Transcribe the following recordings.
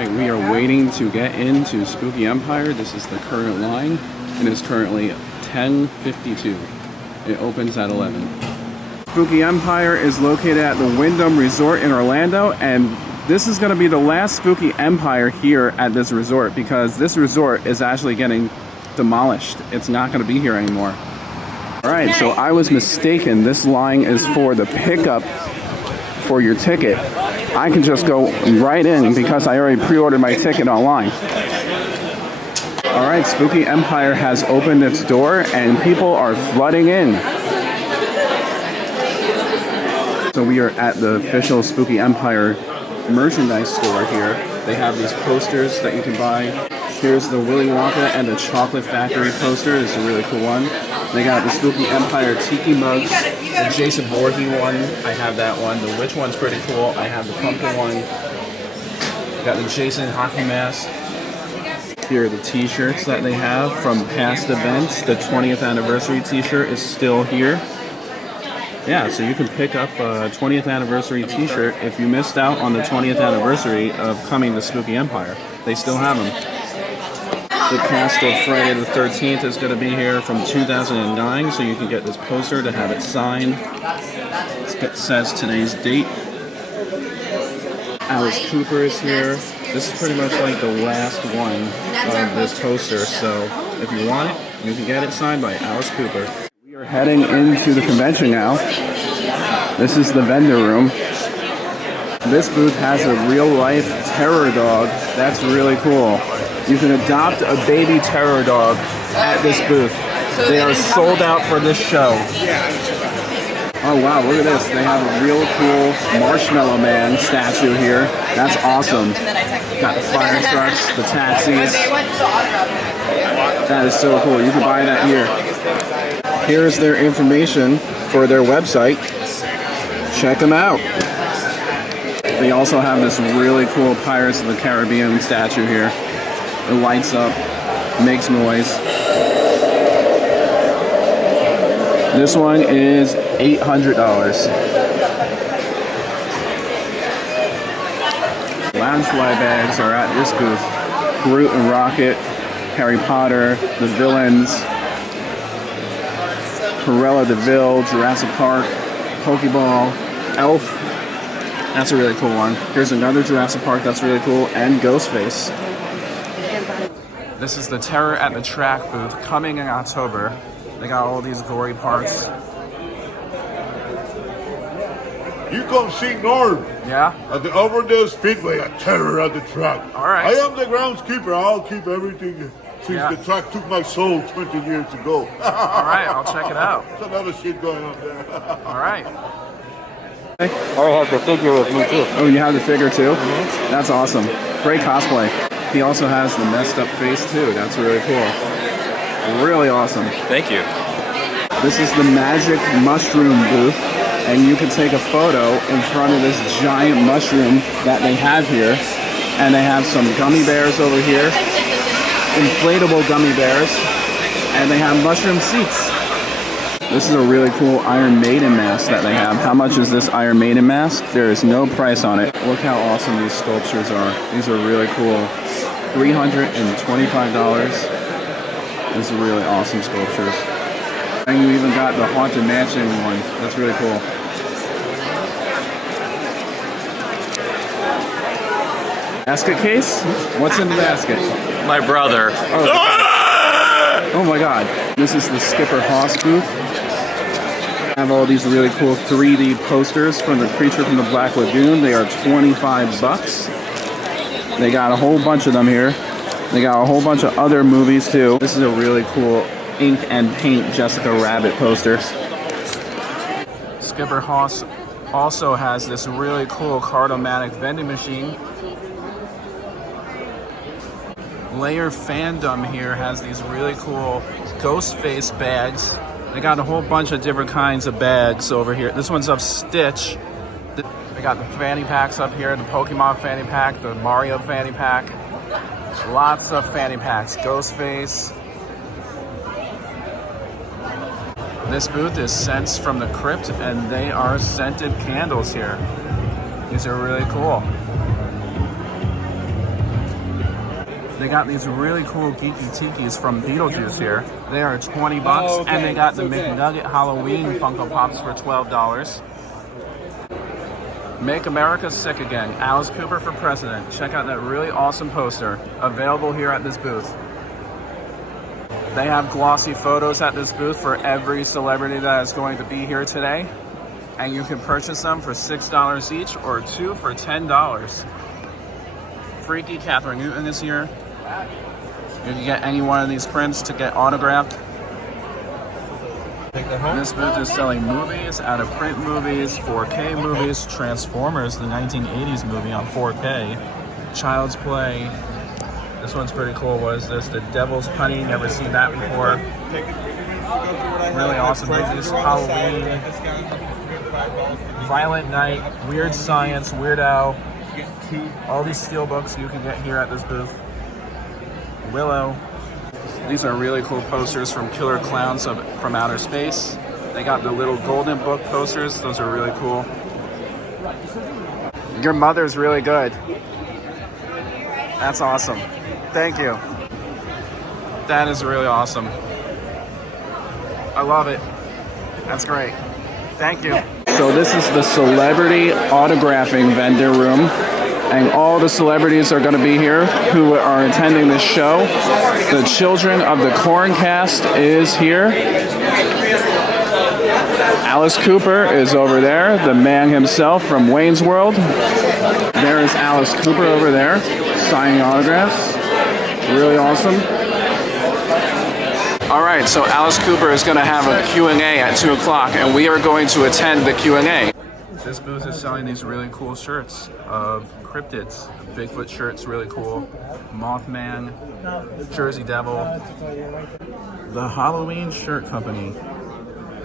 right, we are waiting to get into Spooky Empire. This is the current line, and it's currently 10:52. It opens at 11. Spooky Empire is located at the Wyndham Resort in Orlando, and this is going to be the last Spooky Empire here at this resort because this resort is actually getting demolished. It's not going to be here anymore. All right, so I was mistaken. This line is for the pickup for your ticket. I can just go right in because I already pre-ordered my ticket online. All right, Spooky Empire has opened its door and people are flooding in. So we are at the official Spooky Empire merchandise store here. They have these posters that you can buy. Here's the Willy Wonka and the Chocolate Factory poster. This is a really cool one. They got the Spooky Empire Tiki mugs. The Jason Voorhees one, I have that one. The Witch one's pretty cool. I have the pumpkin one. Got the Jason hockey mask. Here are the t-shirts that they have from past events. The 20th anniversary t-shirt is still here. Yeah, so you can pick up a 20th anniversary t-shirt if you missed out on the 20th anniversary of coming to Spooky Empire. They still have them. The cast of Friday the 13th is going to be here from 2009, so you can get this poster to have it signed. It says today's date. Alice Cooper is here. This is pretty much like the last one of this poster, so if you want it, you can get it signed by Alice Cooper. We are heading into the convention now. This is the vendor room. This booth has a real-life terror dog. That's really cool. You can adopt a baby terror dog at this booth. They are sold out for this show. Oh wow, look at this. They have a real cool Marshmallow Man statue here. That's awesome. Got the fire trucks, the taxis. That is so cool. You can buy that here. Here's their information for their website. Check them out. They also have this really cool Pirates of the Caribbean statue here. It lights up, makes noise. This one is $800. Loungefly bags are at this booth. Groot and Rocket, Harry Potter, the villains, Cruella de Vil, Jurassic Park, Pokeball, Elf. That's a really cool one. Here's another Jurassic Park that's really cool, and Ghostface. This is the Terror at the Track booth coming in October. They got all these gory parts. You come see Norm. Yeah? At the Overdale Speedway at Terror at the Track. All right. I am the groundskeeper. I'll keep everything since the track took my soul 20 years ago. All right, I'll check it out. There's a lot of shit going on there. All right. I have the figure with me too. Oh, you have the figure too? That's awesome. Great cosplay. He also has the messed up face too. That's really cool. Really awesome. Thank you. This is the Magic Mushroom booth, and you can take a photo in front of this giant mushroom that they have here. And they have some gummy bears over here, inflatable gummy bears, and they have mushroom seats. This is a really cool Iron Maiden mask that they have. How much is this Iron Maiden mask? There is no price on it. Look how awesome these sculptures are. These are really cool. $325. These are really awesome sculptures. And you even got the Haunted Mansion one. That's really cool. Basket case? What's in the basket? My brother. Oh my god. This is the Skipper Hoss booth. I have all these really cool 3D posters from the Creature from the Black Lagoon. They are $25. They got a whole bunch of them here. They got a whole bunch of other movies too. This is a really cool ink and paint Jessica Rabbit poster. Skipper Hoss also has this really cool Card-O-Matic vending machine. Layer Fandom here has these really cool Ghostface bags. They got a whole bunch of different kinds of bags over here. This one's of Stitch. They got the fanny packs up here, the Pokemon fanny pack, the Mario fanny pack. Lots of fanny packs. Ghostface. This booth is Scents from the Crypt, and they are scented candles here. These are really cool. They got these really cool geeky tikis from Beetlejuice here. They are 20 bucks, and they got the McNugget Halloween Funko Pops for $12. Make America Sick Again, Alice Cooper for President. Check out that really awesome poster, available here at this booth. They have glossy photos at this booth for every celebrity that is going to be here today, and you can purchase them for $6 each or 2 for $10. Freaky Catherine Newton is here. You can get any one of these prints to get autographed. This booth is selling movies, out-of-print movies, 4K movies, Transformers, the 1980s movie on 4K, Child's Play. This one's pretty cool. What is this? The Devil's Honey. Never seen that before. Really awesome movies. Halloween, Violent Night, Weird Science, Weird Al. All these steel books you can get here at this booth. Willow. These are really cool posters from Killer Clowns from Outer Space. They got the little golden book posters. Those are really cool. Your mother's really good. That's awesome. Thank you. That is really awesome. I love it. That's great. Thank you. So this is the celebrity autographing vendor room. And all the celebrities are going to be here who are attending this show. The Children of the Corn cast is here. Alice Cooper is over there, the man himself from Wayne's World. There is Alice Cooper over there, signing autographs. Really awesome. All right, so Alice Cooper is going to have a Q&A at 2 o'clock, and we are going to attend the Q&A. This booth is selling these really cool shirts of cryptids. Bigfoot shirt's really cool. Mothman, Jersey Devil. The Halloween Shirt Company.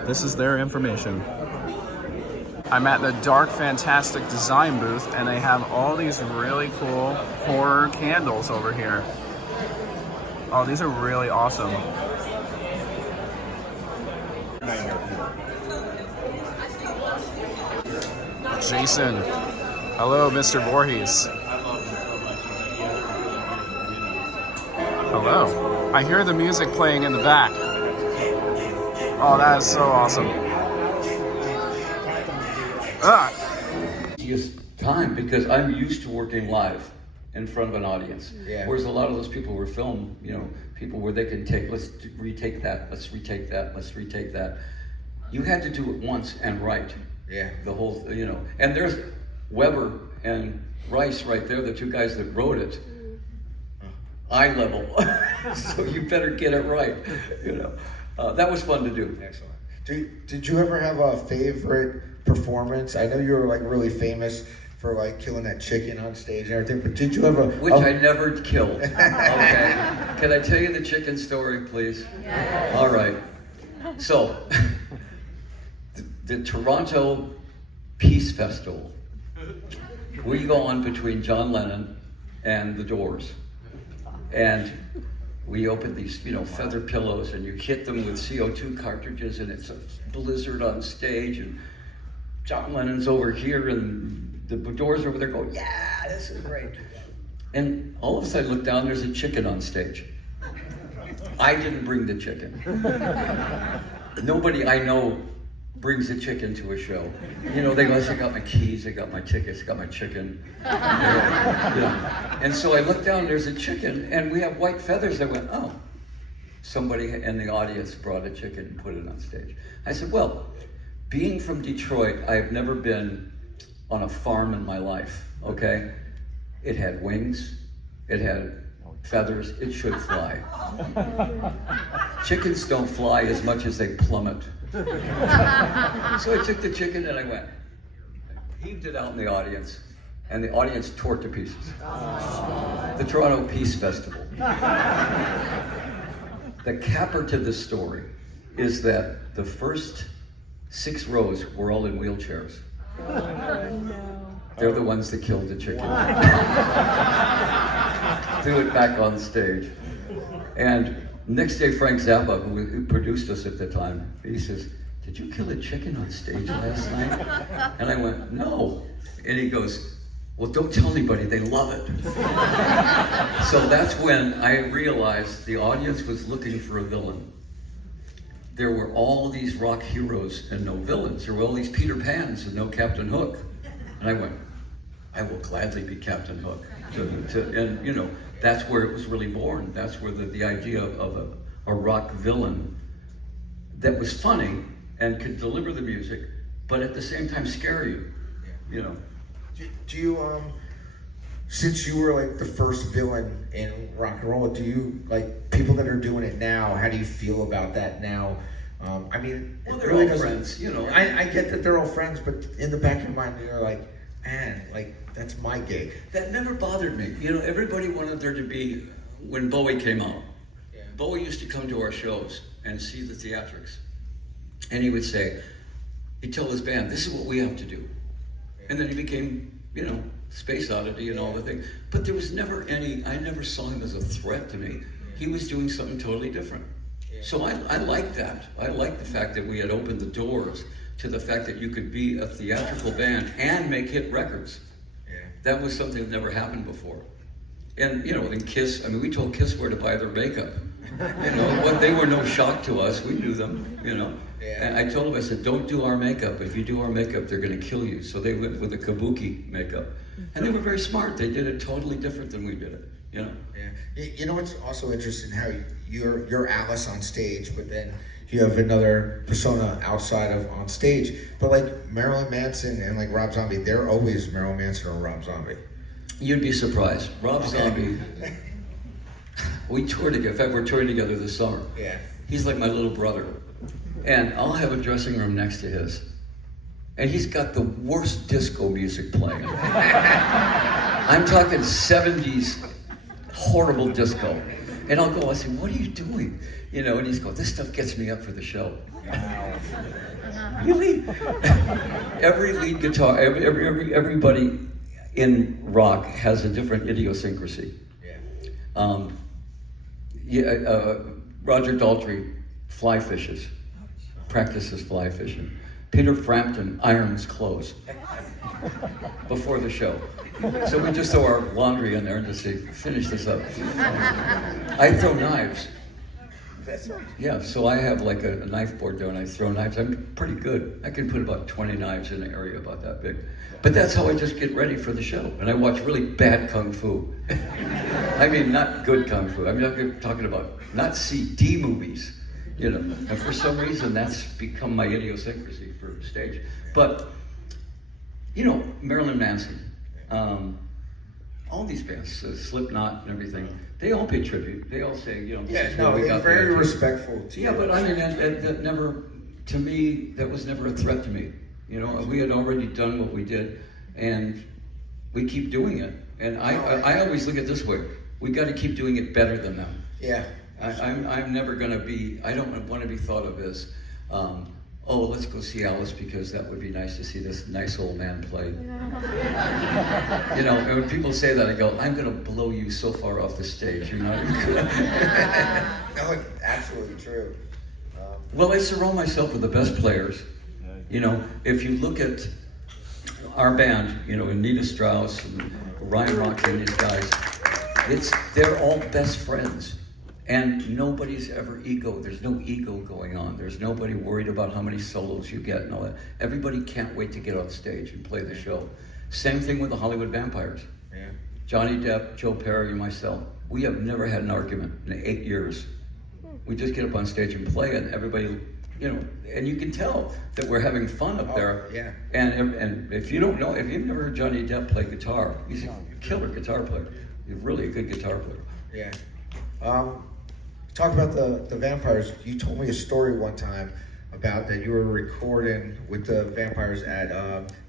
This is their information. I'm at the Dark Fantastic Design booth, and they have all these really cool horror candles over here. Oh, these are really awesome. Jason. Hello, Mr. Voorhees. Hello. I hear the music playing in the back. Oh, that is so awesome. Easiest time because I'm used to working live in front of an audience. Yeah. Whereas a lot of those people were film, people where they can take, let's retake that, let's retake that, let's retake that. You had to do it once and right. Yeah. The whole, and there's Weber and Rice right there, the two guys that wrote it. Eye level. So you better get it right. That was fun to do. Excellent. Did you ever have a favorite performance? I know you were really famous for killing that chicken on stage and everything, but did you ever? Which I never killed. Okay. Can I tell you the chicken story, please? Yes. All right. So, the Toronto Peace Festival. We go on between John Lennon and the Doors. And we open these, feather pillows, and you hit them with CO2 cartridges, and it's a blizzard on stage, and John Lennon's over here, and the Doors are over there going, yeah, this is great. And all of a sudden I look down, there's a chicken on stage. I didn't bring the chicken. Nobody I know brings a chicken to a show. They go, I got my keys, I got my tickets, I got my chicken. And so I look down, there's a chicken, and we have white feathers. I went, oh, somebody in the audience brought a chicken and put it on stage. I said, well, being from Detroit, I've never been on a farm in my life, okay? It had wings, it had feathers, it should fly. Chickens don't fly as much as they plummet. So I took the chicken and I went, heaved it out in the audience, and the audience tore it to pieces. The Toronto Peace Festival. The capper to this story is that the first 6 rows were all in wheelchairs. They're the ones that killed the chicken. Threw it back on stage. And next day, Frank Zappa, who produced us at the time, he says, did you kill a chicken on stage last night? And I went, no. And he goes, well, don't tell anybody, they love it. So that's when I realized the audience was looking for a villain. There were all these rock heroes and no villains. There were all these Peter Pans and no Captain Hook. And I went, I will gladly be Captain Hook. And you know, that's where it was really born. That's where the idea of a rock villain that was funny and could deliver the music, but at the same time scare you, you know. Do you, since you were like the first villain in rock and roll, do you, like, people that are doing it now, how do you feel about that now? I mean, Well, it they're really all doesn't- friends, you know. I get that they're all friends, but in the back of your mind, you're like, man, like, that's my gig. That never bothered me. You know, everybody wanted there to be, when Bowie came out, Bowie used to come to our shows and see the theatrics. And he would say, he'd tell his band, this is what we have to do. And then he became, you know, Space Oddity and all the things. But there was never any, I never saw him as a threat to me. He was doing something totally different. So I like that. I like the fact that we had opened the doors to the fact that you could be a theatrical band and make hit records. That was something that never happened before. And, you know, in Kiss, I mean, we told Kiss where to buy their makeup. You know, what they were no shock to us. We knew them, you know. And I told them, I said, don't do our makeup. If you do our makeup, they're going to kill you. So they went with the kabuki makeup. And they were very smart. They did it totally different than we did it, you know. You know, it's also interesting how you're Alice on stage, but then you have another persona outside of on stage. But like Marilyn Manson and like Rob Zombie, they're always Marilyn Manson or Rob Zombie. You'd be surprised. Rob Zombie, we toured together. In fact, we're touring together this summer. Yeah. He's like my little brother. And I'll have a dressing room next to his. And he's got the worst disco music playing. I'm talking 70s horrible disco. And I'll go, I say, what are you doing? You know, and he's going, this stuff gets me up for the show. Really? Every lead guitar, everybody in rock has a different idiosyncrasy. Roger Daltrey fly fishes, practices fly fishing. Peter Frampton irons clothes before the show. So we just throw our laundry in there and just say, finish this up. I throw knives. Yeah, so I have like a knife board there and I throw knives. I'm pretty good. I can put about 20 knives in an area about that big. But that's how I just get ready for the show. And I watch really bad kung fu. I mean, not good kung fu. I'm not talking about, not D movies, you know. And for some reason, that's become my idiosyncrasy for stage. But, you know, Marilyn Manson, all these bands, Slipknot and everything, they all pay tribute. They all say, you know, this is where we got very the respectful to you. Yeah, but I mean, that never, to me, that was never a threat to me. You know, we had already done what we did, and we keep doing it. And I always look at it this way: we got to keep doing it better than them. Yeah. I'm never gonna be. I don't want to be thought of as, oh, let's go see Alice because that would be nice to see this nice old man play. You know, and when people say that, I go, I'm gonna blow you so far off the stage. You're not even gonna. No, absolutely true. Well, I surround myself with the best players. You know, if you look at our band, you know, Anita Strauss and Ryan Rock and these guys, they're all best friends. And nobody's ever there's no ego going on. There's nobody worried about how many solos you get and all that. Everybody can't wait to get on stage and play the show. Same thing with the Hollywood Vampires. Yeah. Johnny Depp, Joe Perry, and myself. We have never had an argument in 8 years. We just get up on stage and play, and everybody, you know, and you can tell that we're having fun up there. Yeah. And if you don't know, if you've never heard Johnny Depp play guitar, he's a killer guitar player. He's really a good guitar player. Yeah. Talk about the Vampires. You told me a story one time about that you were recording with the Vampires at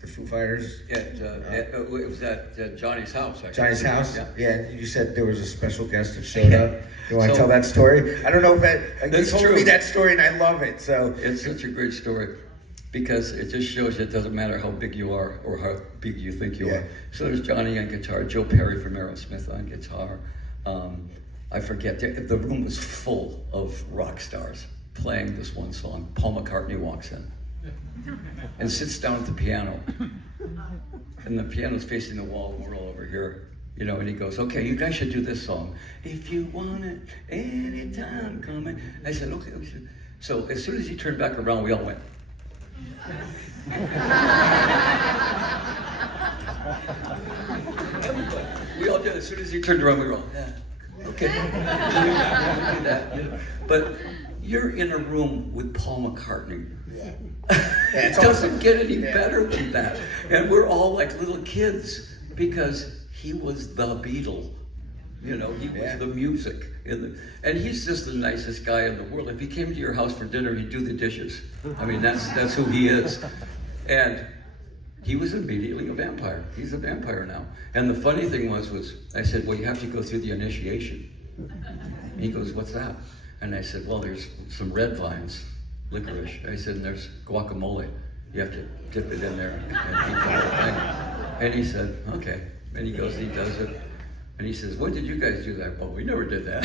the Foo Fighters. It was at Johnny's house, actually. Johnny's house? Yeah. And you said there was a special guest that showed up. You want to So- tell that story? I don't know if you That's told true. me that story and I love it. So It's such a great story because it just shows you it doesn't matter how big you are or how big you think you are. So there's Johnny on guitar, Joe Perry from Aerosmith on guitar. I forget, the room was full of rock stars playing this one song. Paul McCartney walks in and sits down at the piano. And the piano's facing the wall and we're all over here. You know, and he goes, okay, you guys should do this song. If you want it, anytime coming. I said, okay. So as soon as he turned back around, we all went. We all did. As soon as he turned around, we were all, yeah, okay. We'll do that. You know? But you're in a room with Paul McCartney. Yeah. It doesn't get any better than that. And we're all like little kids because he was the Beatle. You know, he was the music. And he's just the nicest guy in the world. If he came to your house for dinner, he'd do the dishes. I mean, that's who he is. And he was immediately a vampire. He's a vampire now. And the funny thing was I said, well, you have to go through the initiation. And he goes, what's that? And I said, well, there's some red vines, licorice. I said, and there's guacamole. You have to dip it in there and eat the whole thing. And he said, okay. And he goes, he does it. And he says, when did you guys do that? Well, we never did that.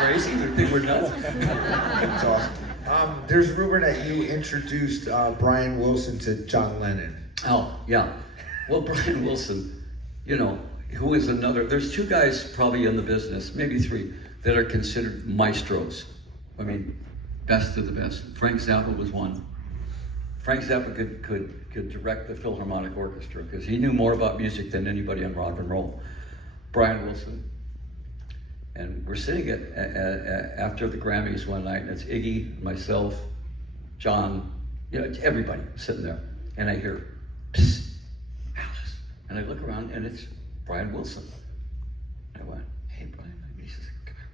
Crazy? You think we're nuts? That's awesome. There's rumor that you introduced Brian Wilson to John Lennon. Oh, yeah. Well, Brian Wilson, you know, who is another, there's two guys probably in the business, maybe three, that are considered maestros. I mean, best of the best. Frank Zappa was one. Frank Zappa could direct the Philharmonic Orchestra because he knew more about music than anybody on rock and roll. Brian Wilson. And we're sitting after the Grammys one night, and it's Iggy, myself, John, you know, everybody sitting there. And I hear, psst, Alice. And I look around, and it's Brian Wilson. And I went, hey, Brian. And he says, come here.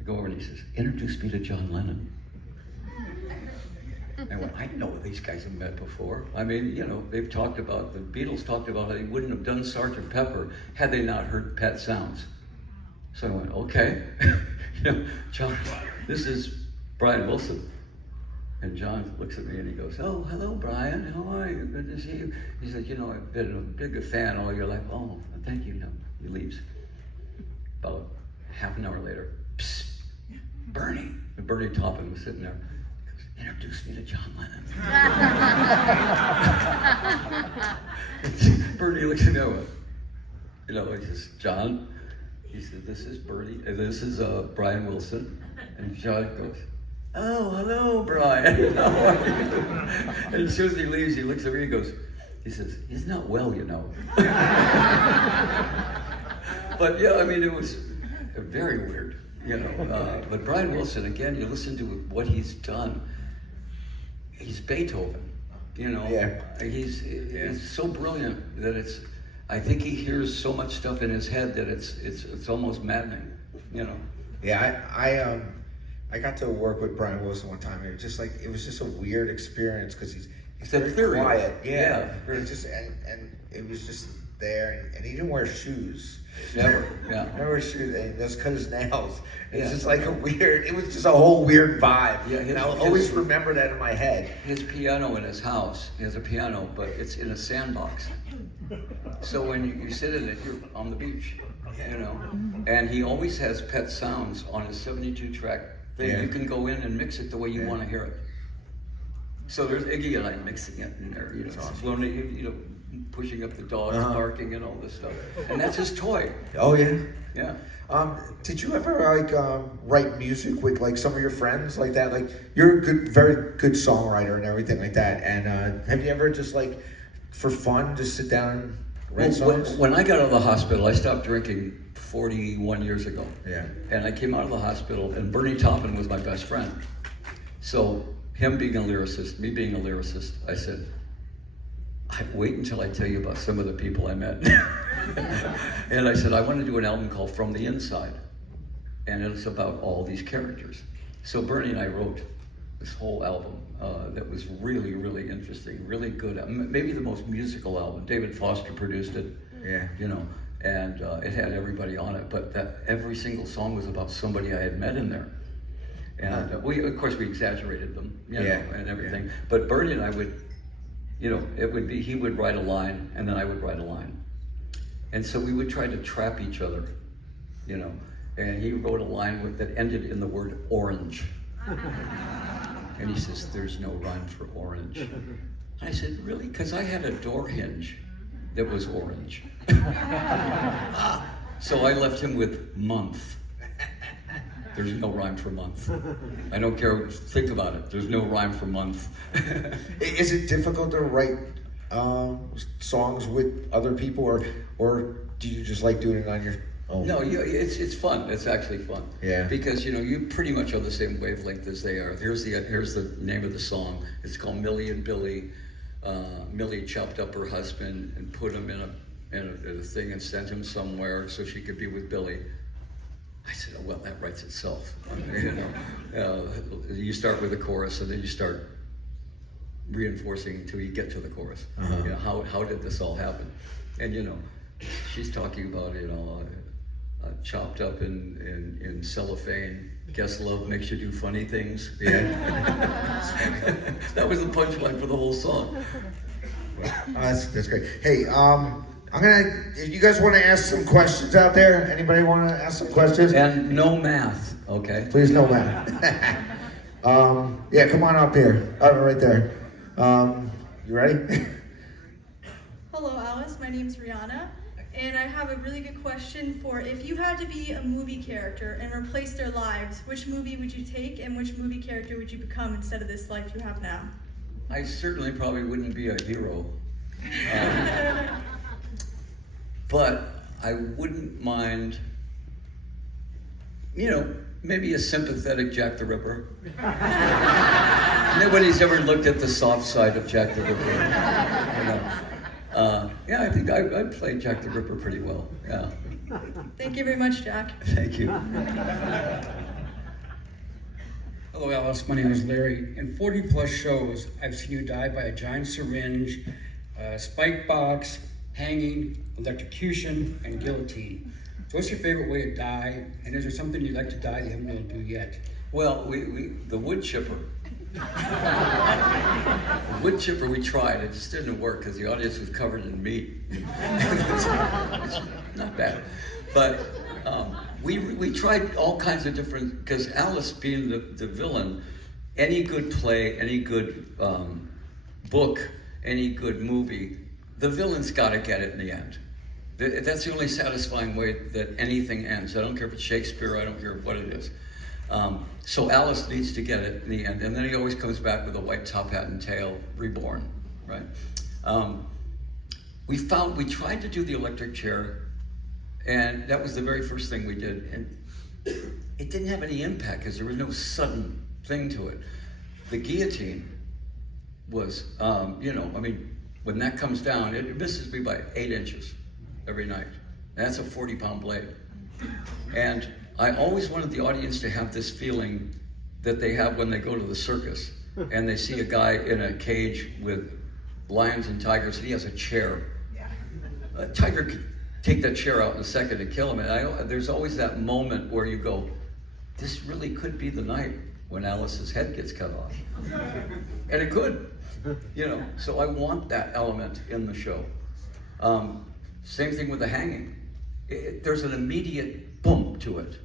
I go over, and he says, introduce me to John Lennon. I went, I know these guys have met before. I mean, you know, they've talked about, the Beatles talked about how they wouldn't have done Sgt. Pepper had they not heard Pet Sounds. So I went, okay. You know, John, this is Brian Wilson. And John looks at me and he goes, oh, hello, Brian. How are you? Good to see you. He said, you know, I've been a big fan all your life. Oh, thank you. No, he leaves. About half an hour later, psst, Bernie. And Bernie Taupin was sitting there. Introduce me to John Lennon. Bernie looks at me, you know, he says, John, he said, this is Bernie, this is Brian Wilson. And John goes, oh, hello, Brian. How are you? And as soon as he leaves, he looks at me and goes, he says, he's not well, you know. But yeah, I mean, it was very weird, you know. But Brian Wilson, again, you listen to what he's done. He's Beethoven, you know. Yeah. He's so brilliant that I think he hears so much stuff in his head that it's almost maddening, you know. Yeah, I got to work with Brian Wilson one time. It was just a weird experience because he's very quiet. Yeah. It just and it was just there, and he didn't wear shoes. Never, yeah. Never wear shoes, and just cut his nails. And it's just like it was just a whole weird vibe. Yeah, and I'll always remember that in my head. His piano in his house, he has a piano, but it's in a sandbox. So when you sit in it, you're on the beach, you know. And he always has Pet Sounds on his 72-track thing. Yeah. You can go in and mix it the way you want to hear it. So there's Iggy and I mixing it in there, you know, slowly, you know, pushing up the dogs, barking and all this stuff. And that's his toy. Oh, yeah? Yeah. Did you ever write music with like some of your friends like that? Like you're a very good songwriter and everything like that. And have you ever just like for fun just sit down and write songs? When I got out of the hospital, I stopped drinking 41 years ago. Yeah. And I came out of the hospital, and Bernie Taupin was my best friend. So him being a lyricist, me being a lyricist, I said, wait until I tell you about some of the people I met. And I said, I want to do an album called From the Inside. And it's about all these characters. So Bernie and I wrote this whole album that was really, really interesting, really good. Maybe the most musical album. David Foster produced it. Yeah. You know, and it had everybody on it, but every single song was about somebody I had met in there. And of course, we exaggerated them, you know, and everything. Yeah. But Bernie and I would, you know, he would write a line, and then I would write a line. And so we would try to trap each other, you know. And he wrote a line that ended in the word orange. And he says, there's no rhyme for orange. And I said, really? Because I had a door hinge that was orange. So I left him with month. There's no rhyme for month. I don't care, think about it. There's no rhyme for month. Is it difficult to write songs with other people, or do you just like doing it on your own? No, it's fun. It's actually fun. Yeah. Because you pretty much on the same wavelength as they are. Here's the name of the song. It's called Millie and Billy. Millie chopped up her husband and put him in a thing and sent him somewhere so she could be with Billy. I said, oh, well, that writes itself. You start with the chorus and then you start reinforcing until you get to the chorus. How did this all happen? And she's talking about chopped up in cellophane. Guess love makes you do funny things. Yeah. That was the punchline for the whole song. That's great. Hey, if you guys want to ask some questions out there, anybody want to ask some questions? And no math, okay? Please, no math. Yeah, come on up here. Right there. You ready? Hello, Alice. My name's Rihanna, and I have a really good question for if you had to be a movie character and replace their lives, which movie would you take, and which movie character would you become instead of this life you have now? I certainly probably wouldn't be a hero. But I wouldn't mind, maybe a sympathetic Jack the Ripper. Nobody's ever looked at the soft side of Jack the Ripper. Yeah, I think I'd play Jack the Ripper pretty well. Yeah. Thank you very much, Jack. Thank you. Hello, Alice. My name is Larry. In 40 plus shows, I've seen you die by a giant syringe, spike box, hanging, electrocution, and guillotine. So what's your favorite way to die? And is there something you'd like to die you haven't been able to do yet? Well, the wood chipper. The wood chipper we tried. It just didn't work because the audience was covered in meat. It's not bad. But we tried all kinds of different, because Alice being the villain, any good play, any good book, any good movie, the villain's got to get it in the end. That's the only satisfying way that anything ends. I don't care if it's Shakespeare, I don't care what it is. So Alice needs to get it in the end, and then he always comes back with a white top hat and tail, reborn, right? We tried to do the electric chair, and that was the very first thing we did, and it didn't have any impact because there was no sudden thing to it. The guillotine was, when that comes down, it misses me by 8 inches every night. That's a 40-pound blade. And I always wanted the audience to have this feeling that they have when they go to the circus and they see a guy in a cage with lions and tigers, and he has a chair. A tiger could take that chair out in a second and kill him. And there's always that moment where you go, this really could be the night when Alice's head gets cut off. And it could. So I want that element in the show. Same thing with the hanging. There's an immediate boom to it.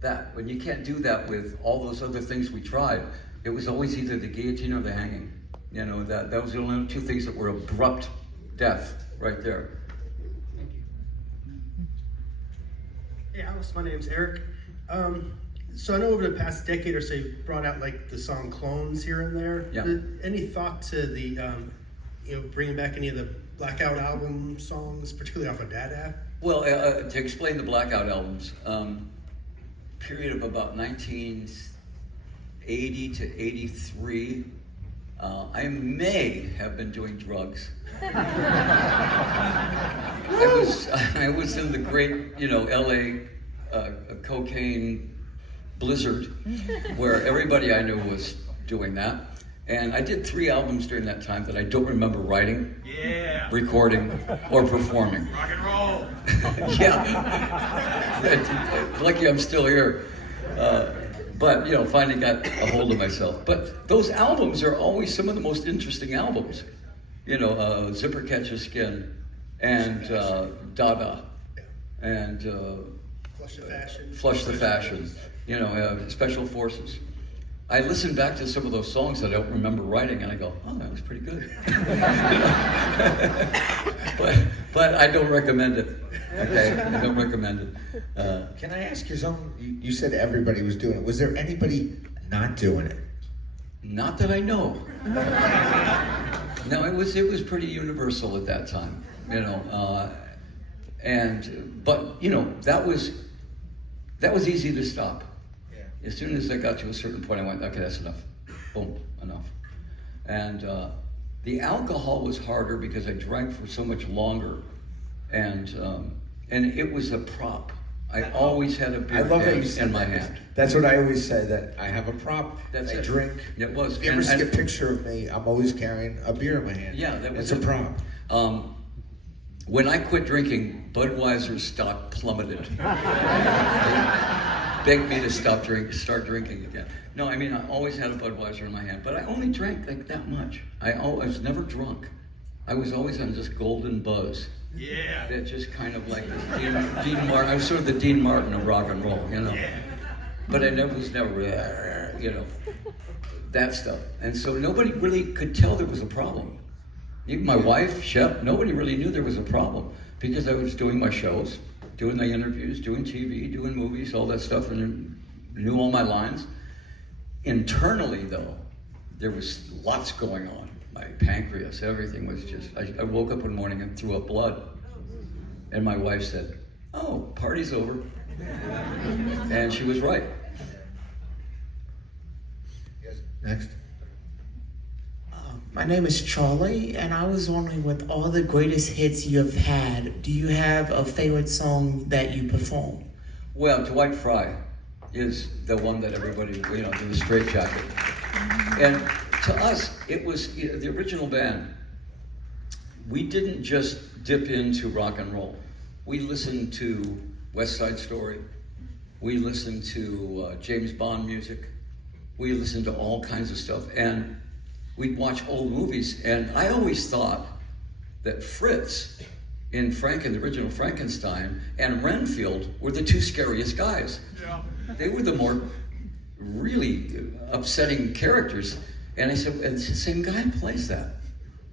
That, when you can't do that with all those other things we tried, it was always either the guillotine or the hanging. That was the only 2 things that were abrupt death right there. Thank you. Hey Alice, my name's Eric. So I know over the past decade or so you've brought out like the song Clones here and there. Yeah. Any thought to the, bringing back any of the Blackout album songs, particularly off of Dada? Well, to explain the Blackout albums, period of about 1980 to 83, I may have been doing drugs. I was in the great, LA cocaine blizzard where everybody I knew was doing that. And I did 3 albums during that time that I don't remember writing, recording, or performing. Rock and roll. Yeah. Lucky I'm still here. But, finally got a hold of myself. But those albums are always some of the most interesting albums. Zipper Catches Skin, and Dada, and Flush the Fashion. Flush the Fashion, Special Forces. I listen back to some of those songs that I don't remember writing, and I go, oh, that was pretty good. but I don't recommend it. Okay, I don't recommend it. Can I ask you something? You said everybody was doing it. Was there anybody not doing it? Not that I know. No, it was pretty universal at that time, you know. But you know, that was easy to stop. As soon as I got to a certain point, I went, okay, that's enough. Boom, enough. And the alcohol was harder because I drank for so much longer, and it was a prop. I always had a beer in my hand. That's what I always say, that I have a prop, That's I it. drink. It was. If you ever see a picture of me, I'm always carrying a beer in my hand. Yeah, that was It's a prop. When I quit drinking, Budweiser's stock plummeted. They begged me to start drinking again. No, I mean, I always had a Budweiser in my hand, but I only drank like that much. I was never drunk. I was always on this golden buzz. Yeah. That just kind of like this Dean Martin. I was sort of the Dean Martin of rock and roll, you know. Yeah. But I was never, you know, that stuff. And so nobody really could tell there was a problem. Even my wife, Shep, nobody really knew there was a problem because I was doing my shows, doing my interviews, doing TV, doing movies, all that stuff, and knew all my lines. Internally, though, there was lots going on. My pancreas, everything was just, I woke up one morning and threw up blood. And my wife said, oh, party's over. And she was right. Next. My name is Charlie, and I was wondering, with all the greatest hits you have had, do you have a favorite song that you perform? Well, Dwight Fry is the one that everybody, you know, do the straight jacket. And to us, it was the original band. We didn't just dip into rock and roll. We listened to West Side Story. We listened to James Bond music. We listened to all kinds of stuff. And we'd watch old movies. And I always thought that Fritz in the original Frankenstein, and Renfield were the two scariest guys. Yeah. They were the more really upsetting characters. And I said, and the same guy plays that.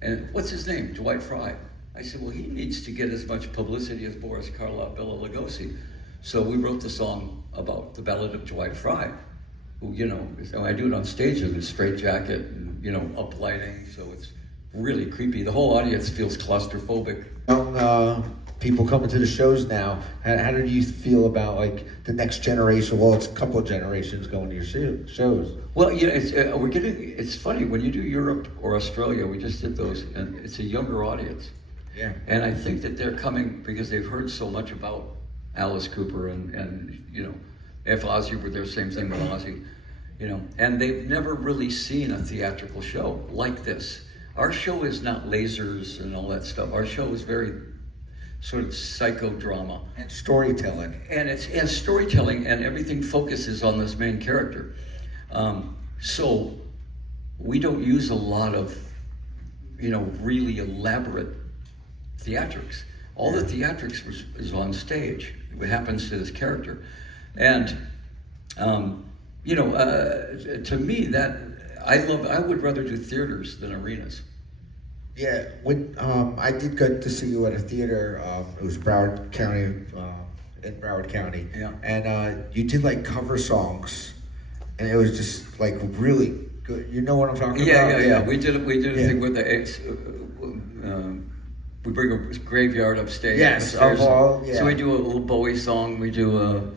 And what's his name? Dwight Fry. I said, well, he needs to get as much publicity as Boris Karloff, Bela Lugosi. So we wrote the song about the Ballad of Dwight Fry, who, you know, I do it on stage with a straight jacket and, you know, up lighting, so it's really creepy. The whole audience feels claustrophobic. Young people coming to the shows now, how do you feel about like the next generation? Well, it's a couple of generations going to your shows. Well, yeah, it's funny, when you do Europe or Australia, we just did those, and it's a younger audience. Yeah. And I think that they're coming because they've heard so much about Alice Cooper and you know, if Ozzy were there, same thing with Ozzy, you know, and they've never really seen a theatrical show like this. Our show is not lasers and all that stuff. Our show is very sort of psychodrama. And storytelling. And storytelling, and everything focuses on this main character. So we don't use a lot of, you know, really elaborate theatrics. All the theatrics is on stage. What happens to this character. And, you know, to me, that I would rather do theaters than arenas. Yeah, when I did go to see you at a theater, it was Broward County, in Broward County. Yeah. And you did like cover songs, and it was just like really good. You know what I'm talking about? Yeah. We did a thing with we bring a graveyard upstage. Yes, So we do a little Bowie song. We do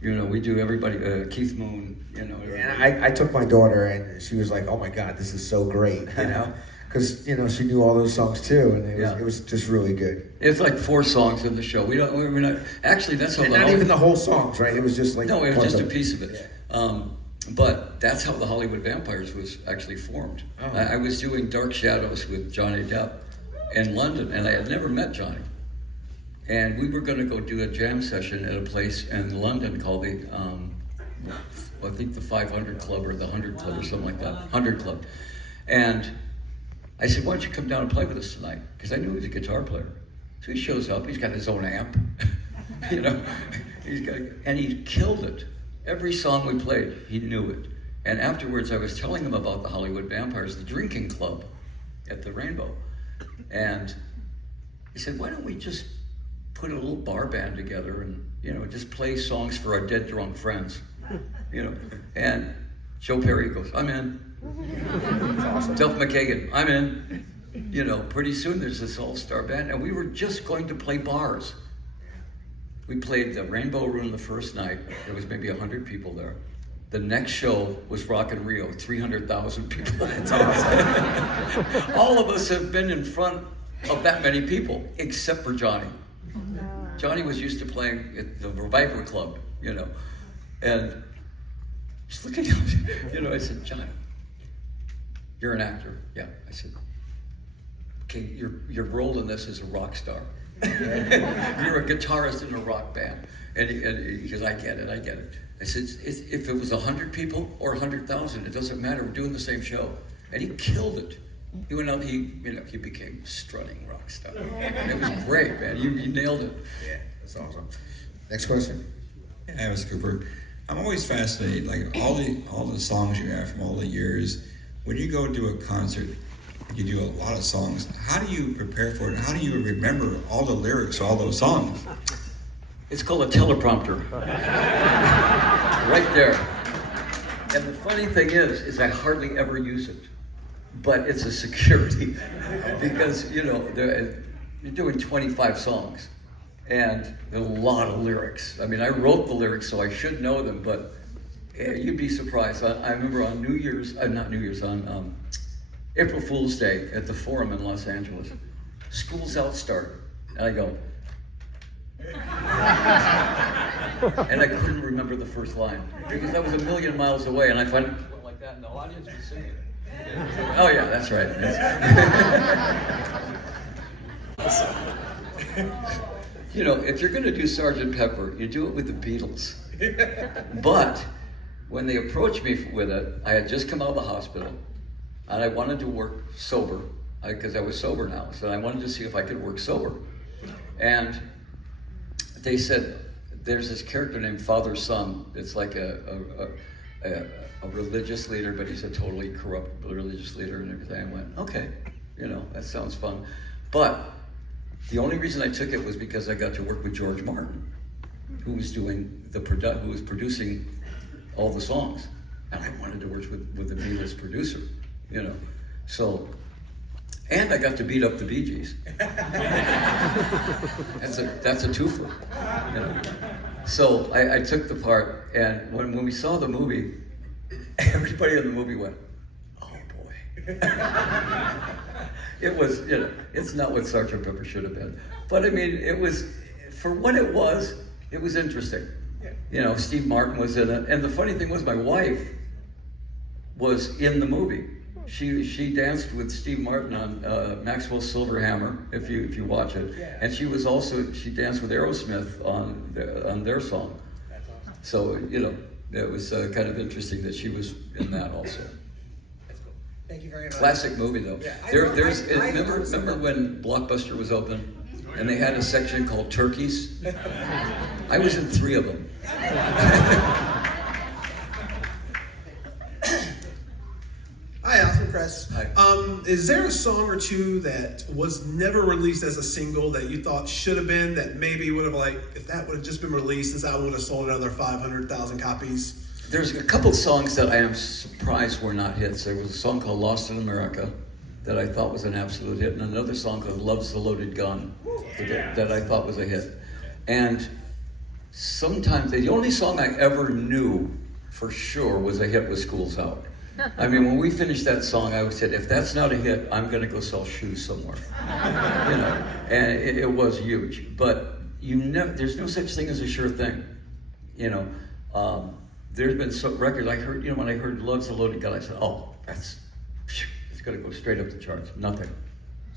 we do everybody, Keith Moon, you know. And I took my daughter, and she was like, "Oh my God, this is so great," you know, because you know she knew all those songs too, and it was just really good. It's like 4 songs in the show. We're not actually. That's how. And not even the whole songs, right? It was just like no, it was just a piece of it. Yeah. But that's how the Hollywood Vampires was actually formed. Oh. I was doing Dark Shadows with Johnny Depp in London, and I had never met Johnny. And we were going to go do a jam session at a place in London called the, I think the 500 Club or the 100 Club or something like that, 100 Club. And I said, why don't you come down and play with us tonight? Because I knew he was a guitar player. So he shows up, he's got his own amp, you know, and he killed it. Every song we played, he knew it. And afterwards, I was telling them about the Hollywood Vampires, the drinking club at the Rainbow. And he said, why don't we just put a little bar band together and, you know, just play songs for our dead drunk friends, you know? And Joe Perry goes, I'm in. Duff McKagan, I'm in. You know, pretty soon there's this all-star band, and we were just going to play bars. We played the Rainbow Room the first night. There was maybe 100 people there. The next show was Rock in Rio, 300,000 people. That's awesome. All of us have been in front of that many people, except for Johnny. Johnny was used to playing at the Reviver Club, you know. And he's looking at me, you know, I said, Johnny, you're an actor. Yeah, I said, okay, your role in this is a rock star. You're a guitarist in a rock band. And he goes, I get it. I said, if it was 100 people or 100,000, it doesn't matter, we're doing the same show. And he killed it. He went out, he became a strutting rock star. It was great, man, you nailed it. Yeah, that's awesome. Next question. Yeah, Alice Cooper. I'm always fascinated, like all the songs you have from all the years. When you go do a concert, you do a lot of songs. How do you prepare for it? How do you remember all the lyrics to all those songs? It's called a teleprompter. Right there. And the funny thing is I hardly ever use it. But it's a security. Because, you know, you're doing 25 songs. And there are a lot of lyrics. I mean, I wrote the lyrics, so I should know them, but you'd be surprised. I remember on on April Fool's Day at the Forum in Los Angeles, School's Out started, and I go, and I couldn't remember the first line, because I was a million miles away, and I finally went like that, and the audience was singing. Oh yeah, that's right. You know, if you're going to do Sgt. Pepper, you do it with the Beatles. But when they approached me with it, I had just come out of the hospital, and I wanted to work sober, because I was sober now. So I wanted to see if I could work sober. And they said, there's this character named Father Son. It's like a religious leader, but he's a totally corrupt religious leader and everything. I went, okay, you know, that sounds fun. But the only reason I took it was because I got to work with George Martin, who was doing who was producing all the songs, and I wanted to work with the Beatles producer, you know. So, and I got to beat up the Bee Gees. That's a twofer, you know. So I took the part, and when we saw the movie, everybody in the movie went, "Oh boy." It was, you know, it's not what Sgt. Pepper should have been. But I mean, it was, for what it was interesting. You know, Steve Martin was in it. And the funny thing was, my wife was in the movie. She danced with Steve Martin on Maxwell's Silver Hammer, if you watch it. And she danced with Aerosmith on their song. So, you know, it was kind of interesting that she was in that also. Thank you very much. Classic movie though. Yeah, remember when Blockbuster was open and they had a section called Turkeys? I was in 3 of them. Hi, Alpha Press. Hi. Is there a song or two that was never released as a single that you thought should have been, that maybe would have, like, if that would have just been released, this album would have sold another 500,000 copies? There's a couple songs that I am surprised were not hits. There was a song called Lost in America that I thought was an absolute hit, and another song called Love's the Loaded Gun that I thought was a hit. And sometimes, the only song I ever knew for sure was a hit was School's Out. I mean, when we finished that song, I said, if that's not a hit, I'm gonna go sell shoes somewhere. You know, and it was huge. But there's no such thing as a sure thing, you know. There's been some records I heard, you know, when I heard Love's a Loaded Gun, I said, oh, it's gonna go straight up the charts. Nothing.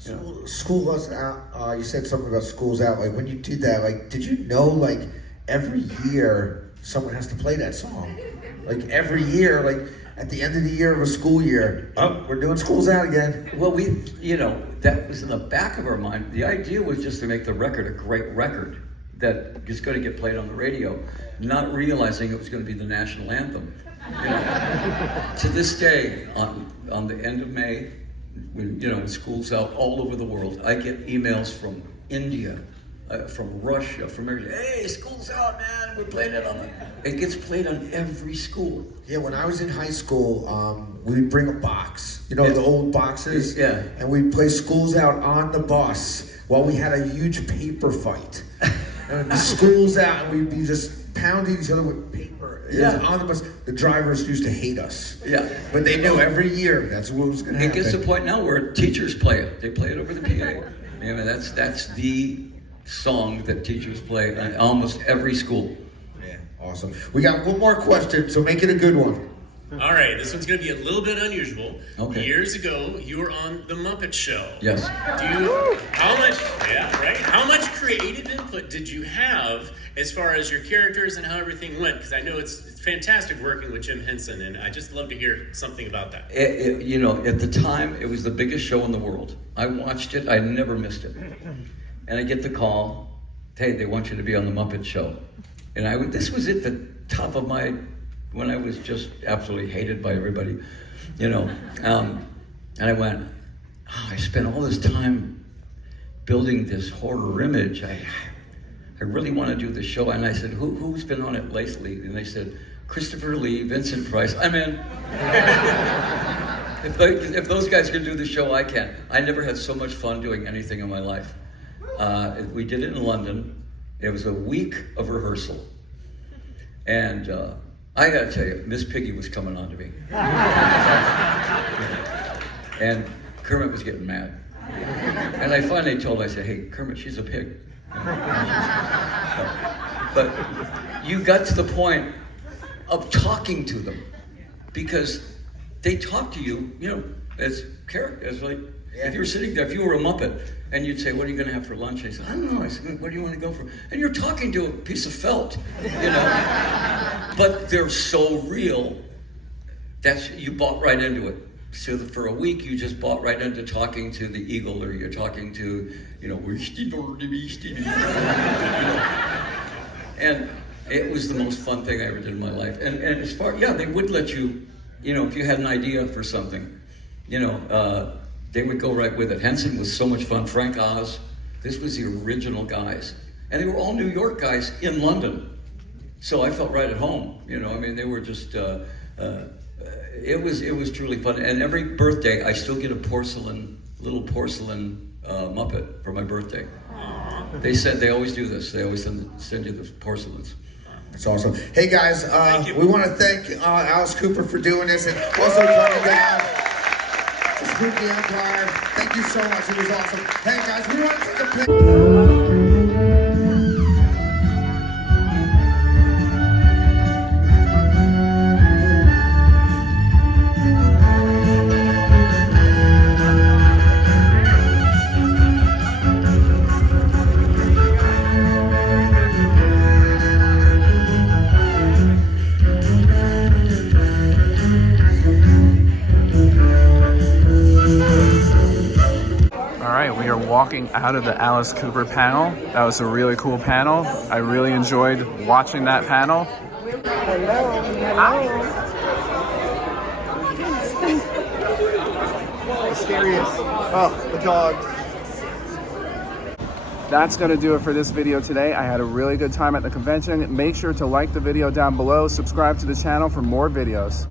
You know? School's Out, you said something about School's Out. Like, when you did that, like, did you know, like, every year someone has to play that song? Like, every year, like, at the end of the year of a school year, oh, we're doing School's Out again. Well, you know, that was in the back of our mind. The idea was just to make the record a great record. that is going to get played on the radio, not realizing it was going to be the national anthem. You know? To this day, on the end of May, when school's out all over the world, I get emails from India, from Russia, from everywhere. Hey, school's out, man. We're playing it on the. It gets played on every school. Yeah, when I was in high school, we'd bring a box, the old boxes, and we'd play School's Out on the bus while we had a huge paper fight. And the school's out, and we'd be just pounding each other with paper. It was on the bus. The drivers used to hate us. Yeah. But they knew every year that's what was going to happen. It gets to the point now where teachers play it. They play it over the PA. That's the song that teachers play at almost every school. Yeah, awesome. We got one more question, so make it a good one. All right, this one's going to be a little bit unusual. Okay. Years ago, you were on The Muppet Show. Yes. How much creative input did you have as far as your characters and how everything went? Because I know it's fantastic working with Jim Henson, and I just love to hear something about that. At the time, it was the biggest show in the world. I watched it. I never missed it. And I get the call, hey, they want you to be on The Muppet Show. And this was at the top of when I was just absolutely hated by everybody, and I went, I spent all this time building this horror image. I really want to do the show. And I said, who's been on it lately? And they said, Christopher Lee, Vincent Price. I'm in. If those guys can do the show, I can. I never had so much fun doing anything in my life. We did it in London. It was a week of rehearsal. And I gotta tell you, Miss Piggy was coming on to me. And Kermit was getting mad. And I finally told her, I said, hey, Kermit, she's a pig. But you got to the point of talking to them because they talk to you, as characters, like, if you were sitting there, if you were a Muppet, and you'd say, what are you going to have for lunch? I said, I don't know. I said, what do you want to go for? And you're talking to a piece of felt, But they're so real, you bought right into it. So for a week, you just bought right into talking to the eagle, or you're talking to, and it was the most fun thing I ever did in my life. And as far, they would let you, if you had an idea for something, they would go right with it. Henson was so much fun. Frank Oz. This was the original guys. And they were all New York guys in London. So I felt right at home. They were just, it was truly fun. And every birthday, I still get a little porcelain Muppet for my birthday. They said they always do this. They always send you the porcelains. That's awesome. Hey guys, we want to thank Alice Cooper for doing this, and also coming down to Spooky Empire. Thank you so much. It was awesome. Hey guys, we want to take a picture. We are walking out of the Alice Cooper panel. That was a really cool panel. I really enjoyed watching that panel. The scariest. Oh, the dog. That's going to do it for this video today. I had a really good time at the convention. Make sure to like the video down below, subscribe to the channel for more videos.